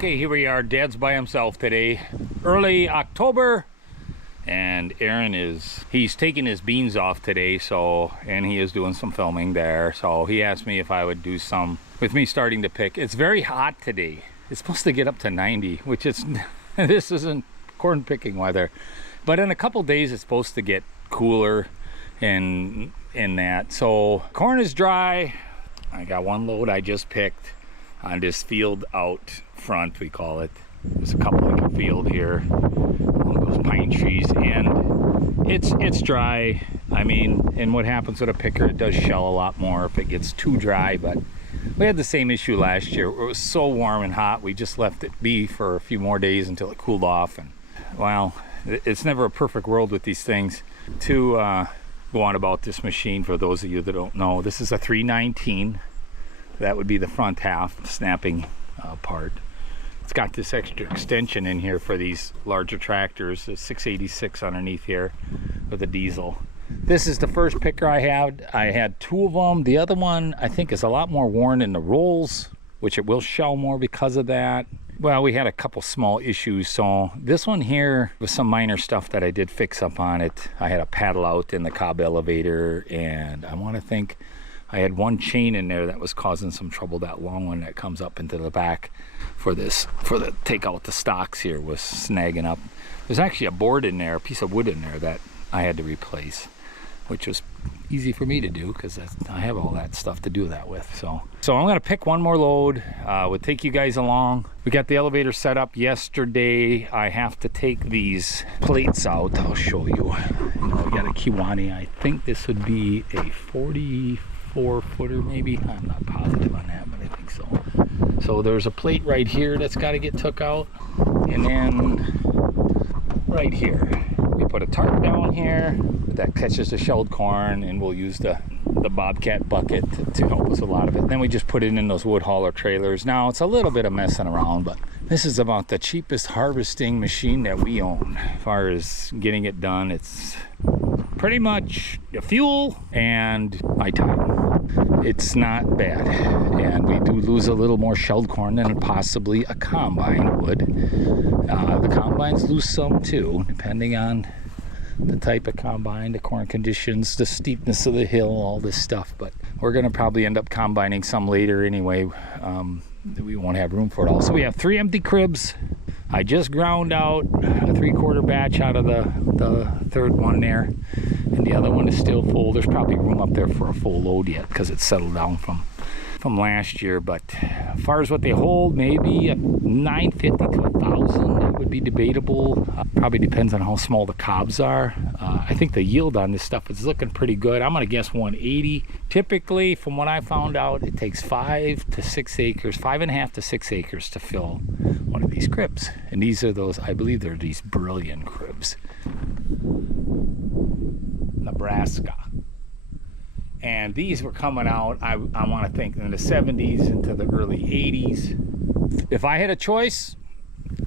Okay, here we are. Dad's by himself today. Early October. And Aaron he's taking his beans off today, and he is doing some filming there. So he asked me if I would do some with me starting to pick. It's very hot today. It's supposed to get up to 90, which is, this isn't corn picking weather. But in a couple days, it's supposed to get cooler and that. So corn is dry. I got one load I just picked on this field out front, we call it. There's a couple acre field here, one of those pine trees, and it's dry. I mean, and what happens with a picker, it does shell a lot more if it gets too dry, but we had the same issue last year. It was so warm and hot, we just left it be for a few more days until it cooled off. And well, it's never a perfect world with these things. To go on about this machine, for those of you that don't know, this is a 319. That would be the front half snapping part. It's got this extra extension in here for these larger tractors, a 686 underneath here with a diesel. This is the first picker I had. I had two of them. The other one I think is a lot more worn in the rolls, which it will shell more because of that. Well, we had a couple small issues, so this one here was some minor stuff that I did fix up on it. I had a paddle out in the cob elevator, and I want to think I had one chain in there that was causing some trouble. That long one that comes up into the back for the take out the stocks here was snagging up. There's actually a board in there, a piece of wood in there that I had to replace, which was easy for me to do because I have all that stuff to do that with. So I'm gonna pick one more load. We'll take you guys along. We got the elevator set up yesterday. I have to take these plates out. I'll show you. We got a Kiwani. I think this would be a 44-footer maybe. I'm not positive on that, but I think so. So there's a plate right here that's got to get took out, and then right here we put a tarp down here that catches the shelled corn, and we'll use the Bobcat bucket to help us a lot of it. Then we just put it in those wood hauler trailers. Now it's a little bit of messing around, but this is about the cheapest harvesting machine that we own. As far as getting it done, it's pretty much the fuel and my time. It's not bad, and we do lose a little more shelled corn than possibly a combine would. The combines lose some too, depending on the type of combine, the corn conditions, the steepness of the hill, all this stuff. But we're going to probably end up combining some later anyway. We won't have room for it all. So we have 3 empty cribs. I just ground out a 3/4 batch out of the third one there, and the other one is still full. There's probably room up there for a full load yet because it's settled down from last year. But as far as what they hold, maybe 950 to 1,000. That would be debatable. Probably depends on how small the cobs are. I think the yield on this stuff is looking pretty good. I'm gonna guess 180. Typically, from what I found out, it takes 5 to 6 acres, 5.5 to 6 acres to fill one of these cribs. And these are those, I believe they're these Brilliant cribs. Nebraska. And these were coming out, I want to think, in the 70s into the early 80s. If I had a choice,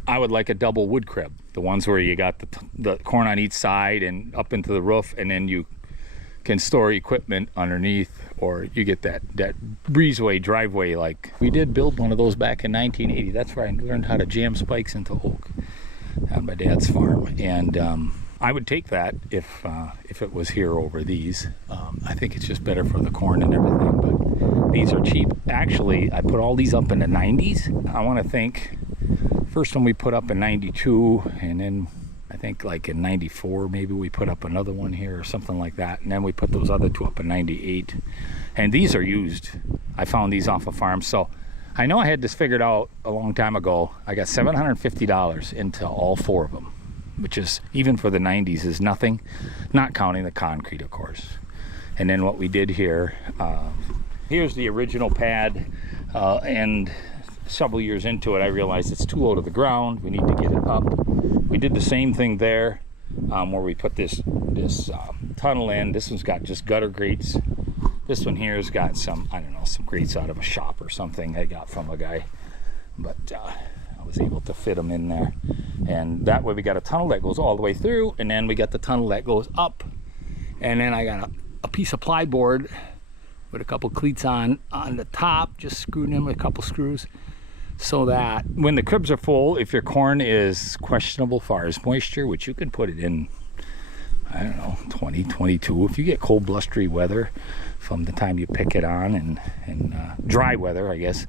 I would like a double wood crib. The ones where you got the corn on each side and up into the roof, and then you can store equipment underneath, or you get that breezeway driveway. Like we did build one of those back in 1980. That's where I learned how to jam spikes into oak on my dad's farm. And I would take that if it was here over these. I think it's just better for the corn and everything, but these are cheap. Actually, I put all these up in the 90s. I want to think, first one we put up in 92, and then I think like in 94 maybe we put up another one here or something like that, and then we put those other 2 up in 98. And these are used. I found these off a farm, so I know I had this figured out a long time ago. I got $750 into all 4 of them, which is, even for the 90s, is nothing, not counting the concrete, of course. And then what we did here, here's the original pad, and several years into it, I realized it's too low to the ground. We need to get it up. We did the same thing there, where we put this tunnel in. This one's got just gutter grates. This one here has got some, I don't know, some grates out of a shop or something I got from a guy. But I was able to fit them in there. And that way we got a tunnel that goes all the way through, and then we got the tunnel that goes up. And then I got a piece of plyboard with a couple cleats on the top, just screwed in with a couple screws. so that when the cribs are full, if your corn is questionable as far as moisture, which you can put it in, I don't know, 20, 22. If you get cold, blustery weather from the time you pick it on, and dry weather, I guess,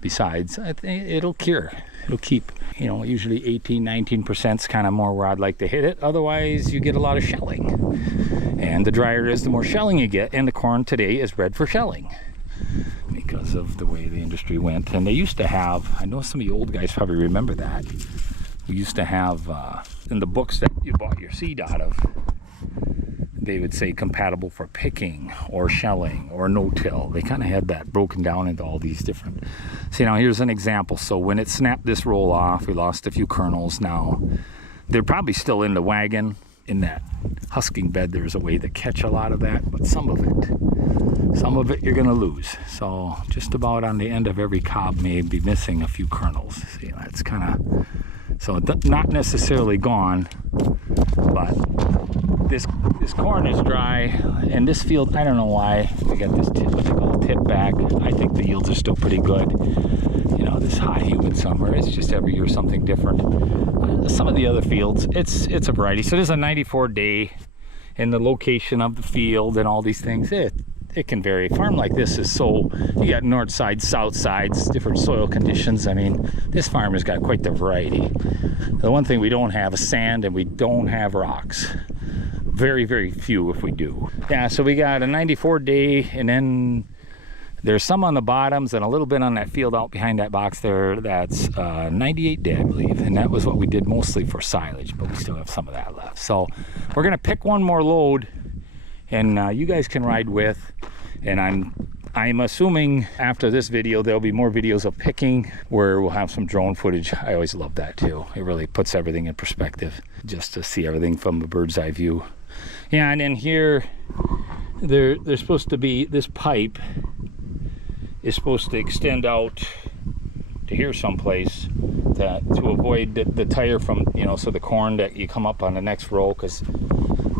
besides, I think it'll cure. It'll keep, you know, usually 18, 19% is kind of more where I'd like to hit it. Otherwise, you get a lot of shelling. And the drier it is, the more shelling you get. And the corn today is bred for shelling because of the way the industry went. And they used to have, I know some of you old guys probably remember that, we used to have in the books that you bought your seed out of, they would say compatible for picking or shelling or no-till. They kind of had that broken down into all these different. See, now here's an example. So when it snapped this roll off, we lost a few kernels. Now they're probably still in the wagon. In that husking bed, there's a way to catch a lot of that, but some of it you're gonna lose. So just about on the end of every cob may be missing a few kernels. See, that's kind of, so not necessarily gone, but this corn is dry, and this field, I don't know why we got this tip, what they call tip back. I think the yields are still pretty good. You know, this high humid summer, it's just every year something different. Some of the other fields, it's a variety. So there's a 94-day, and the location of the field and all these things, it can vary. A farm like this is so, you got north sides, south sides, different soil conditions. I mean, this farm has got quite the variety. The one thing we don't have is sand, and we don't have rocks. Very, very few if we do. Yeah, so we got a 94-day, and then there's some on the bottoms and a little bit on that field out behind that box there that's 98-day, I believe. And that was what we did mostly for silage, but we still have some of that left. So we're gonna pick one more load, and you guys can ride with. And I'm assuming after this video there'll be more videos of picking where we'll have some drone footage. I always love that too. It really puts everything in perspective, just to see everything from a bird's eye view. Yeah, and then here there's supposed to be, this pipe is supposed to extend out to here someplace, that to avoid the tire from, you know, so the corn that you come up on the next row, because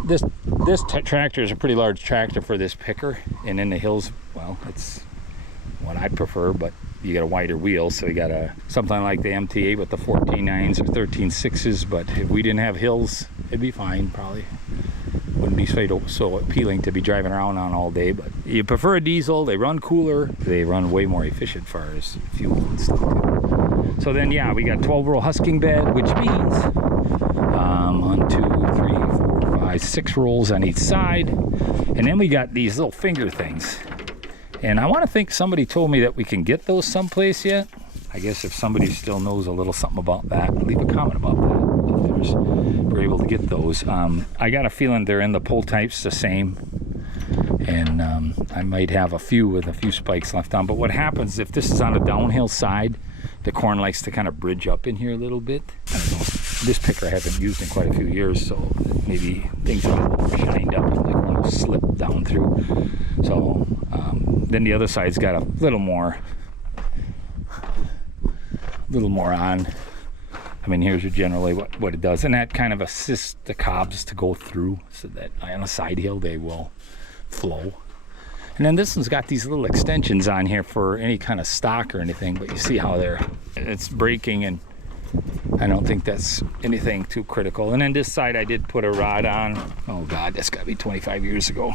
this tractor is a pretty large tractor for this picker, and in the hills, well, it's what I prefer, but you got a wider wheel, so you got something like the MTA with the 14.9s or 13.6s, but if we didn't have hills, it'd be fine, probably. Wouldn't be so appealing to be driving around on all day, but you prefer a diesel. They run cooler, they run way more efficient as far as fuel and stuff. So then, yeah, we got 12-row husking bed, which means 1, 2, 3, 4, 5, 6 rolls on each side, and then we got these little finger things. And I want to think somebody told me that we can get those someplace yet. I guess if somebody still knows a little something about that, leave a comment about that. If we're able to get those. I got a feeling they're in the pull types the same, and I might have a few with a few spikes left on. But what happens if this is on a downhill side, the corn likes to kind of bridge up in here a little bit. I don't know. This picker I haven't used in quite a few years, so maybe things will get shined up and the corn will slip down through. So then the other side's got a little more on. I mean, here's generally what it does, and that kind of assists the cobs to go through, so that on a side hill they will flow. And then this one's got these little extensions on here for any kind of stock or anything, but you see how it's breaking, and I don't think that's anything too critical. And then this side I did put a rod on. Oh God, that's gotta be 25 years ago.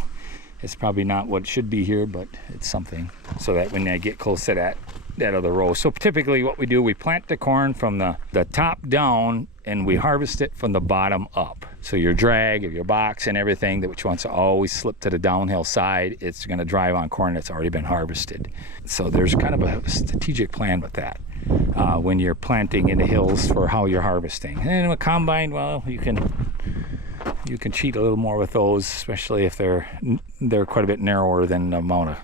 It's probably not what should be here, but it's something, so that when I get close to that other row. So typically what we do, we plant the corn from the top down, and we harvest it from the bottom up. So your drag of your box and everything, which wants to always slip to the downhill side, it's going to drive on corn that's already been harvested. So there's kind of a strategic plan with that when you're planting in the hills for how you're harvesting. And with combine, well, you can cheat a little more with those, especially if they're quite a bit narrower than the amount of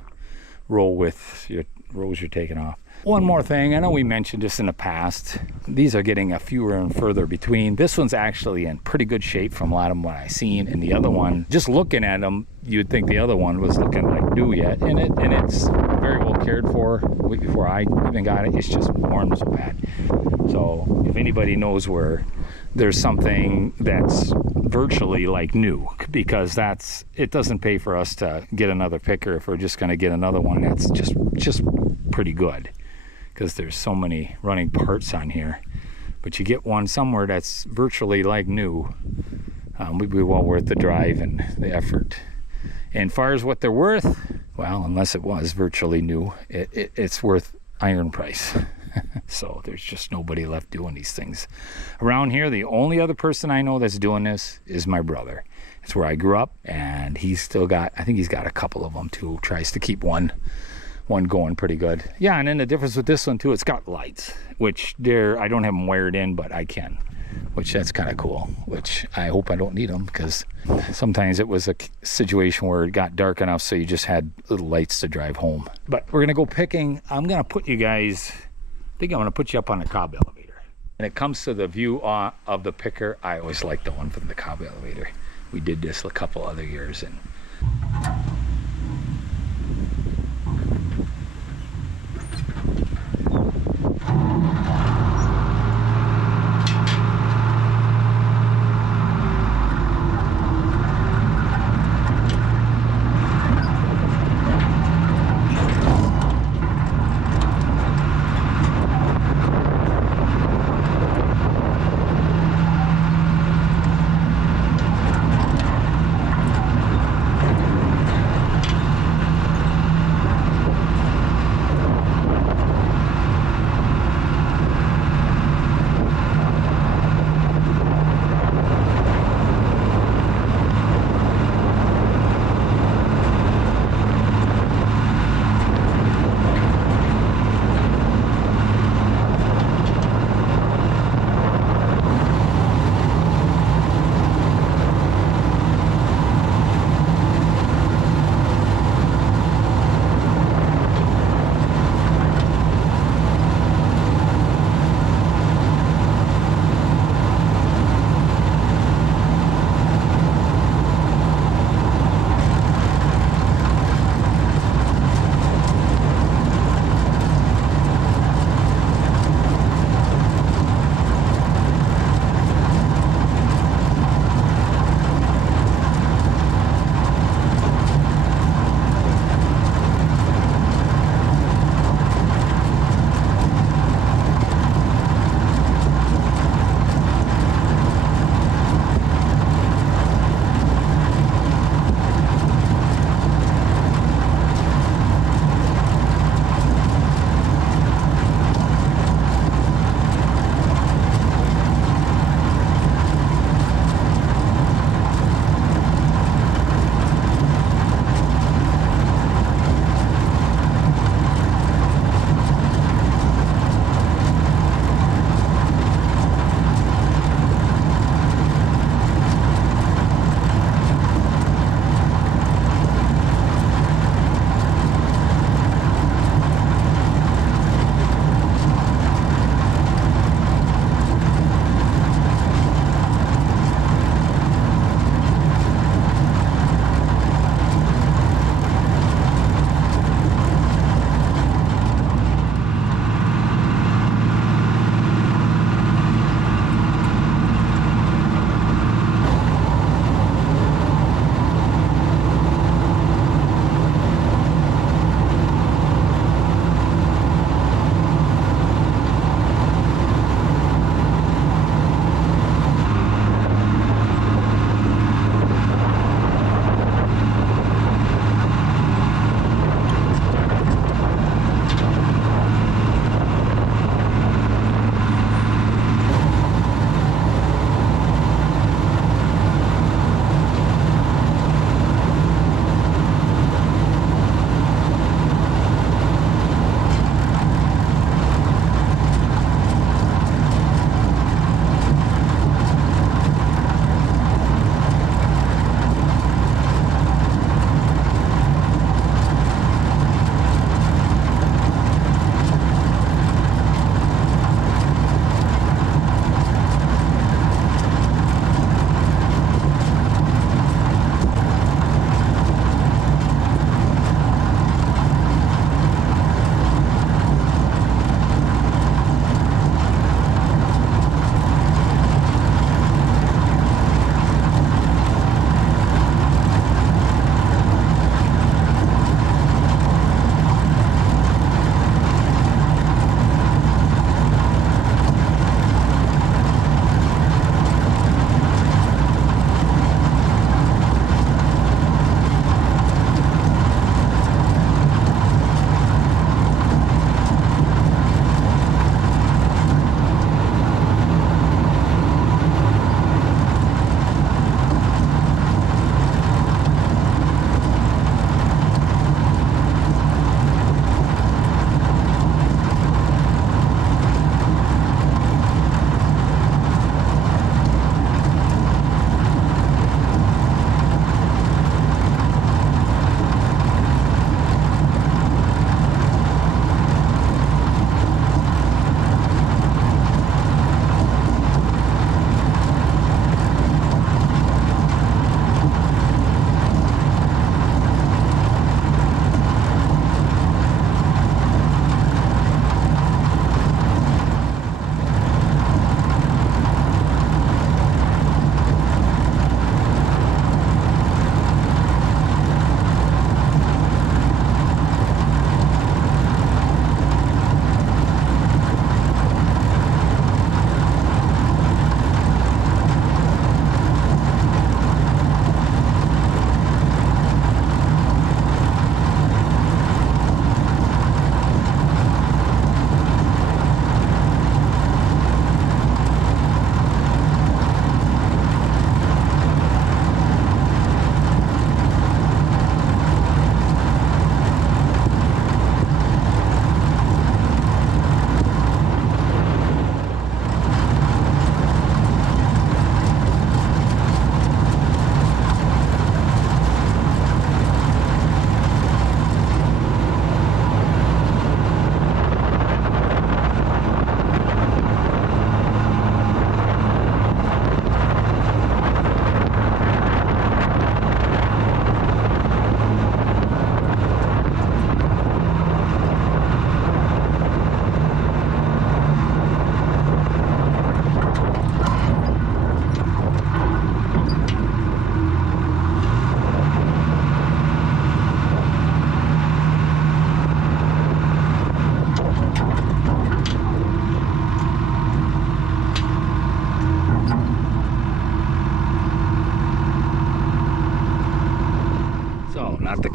roll width rows you're taking off. One more thing, I know we mentioned this in the past, these are getting a fewer and further between. This one's actually in pretty good shape from a lot of what I've seen, and the other one, just looking at them, you'd think the other one was looking like new yet, and it's very well cared for. Before I even got it, it's just worn so bad. So if anybody knows where there's something that's virtually like new, because it doesn't pay for us to get another picker if we're just going to get another one that's just pretty good. because there's so many running parts on here. But you get one somewhere that's virtually like new, would be well worth the drive and the effort. And far as what they're worth, well, unless it was virtually new, it's worth iron price. So there's just nobody left doing these things around here. The only other person I know that's doing this is my brother. It's where I grew up, and he's still got, I think he's got a couple of them too. Tries to keep one going pretty good. Yeah, and then the difference with this one too, it's got lights, which I don't have them wired in, but I can, which that's kind of cool, which I hope I don't need them, because sometimes it was a situation where it got dark enough so you just had little lights to drive home. But we're gonna go picking. I'm gonna put you guys, I think I'm gonna put you up on the Cobb elevator. When it comes to the view of the picker, I always like the one from the Cobb elevator. We did this a couple other years, and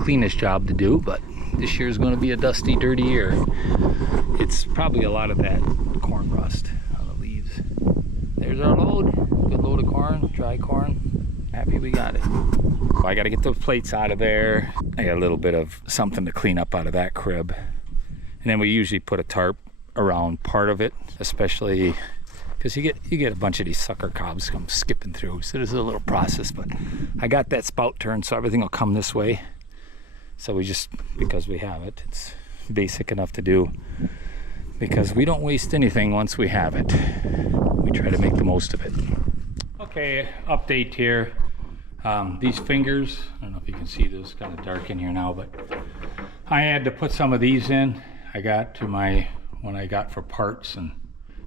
cleanest job to do, but this year is going to be a dusty, dirty year. It's probably a lot of that corn rust on the leaves. There's our load. Good load of corn, dry corn. Happy we got it. I got to get those plates out of there. I got a little bit of something to clean up out of that crib. And then we usually put a tarp around part of it, especially because you get a bunch of these sucker cobs come skipping through. So there's a little process, but I got that spout turned so everything will come this way. So we just, because we have it, it's basic enough to do, because we don't waste anything once we have it. We try to make the most of it. Okay, update here. These fingers, I don't know if you can see this, kind of dark in here now, but I had to put some of these in. I got to my one I got for parts and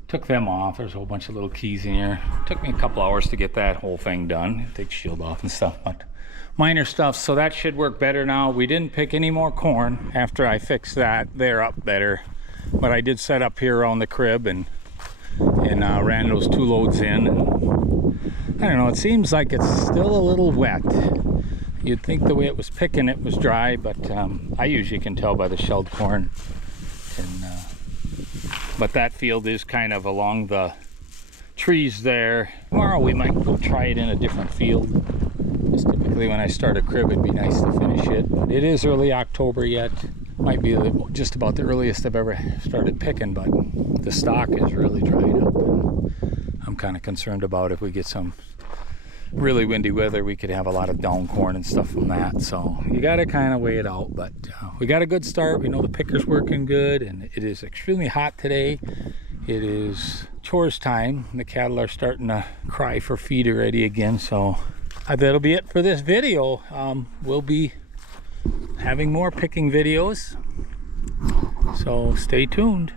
took them off. There's a whole bunch of little keys in here. Took me a couple hours to get that whole thing done. Take the shield off and stuff, but minor stuff. So that should work better now. We didn't pick any more corn after I fixed that. They're up better, but I did set up here around the crib and ran those 2 loads in. And I don't know, it seems like it's still a little wet. You'd think the way it was picking it was dry, but I usually can tell by the shelled corn. But that field is kind of along the trees there. Tomorrow we might go try it in a different field. Just typically when I start a crib, it'd be nice to finish it. But it is early October yet. Might be just about the earliest I've ever started picking, but the stock is really dried up. And I'm kind of concerned about if we get some really windy weather, we could have a lot of down corn and stuff from that. So you got to kind of weigh it out, but we got a good start. We know the picker's working good, and it is extremely hot today. It is chores time. The cattle are starting to cry for feed already again. So that'll be it for this video. We'll be having more picking videos, so stay tuned.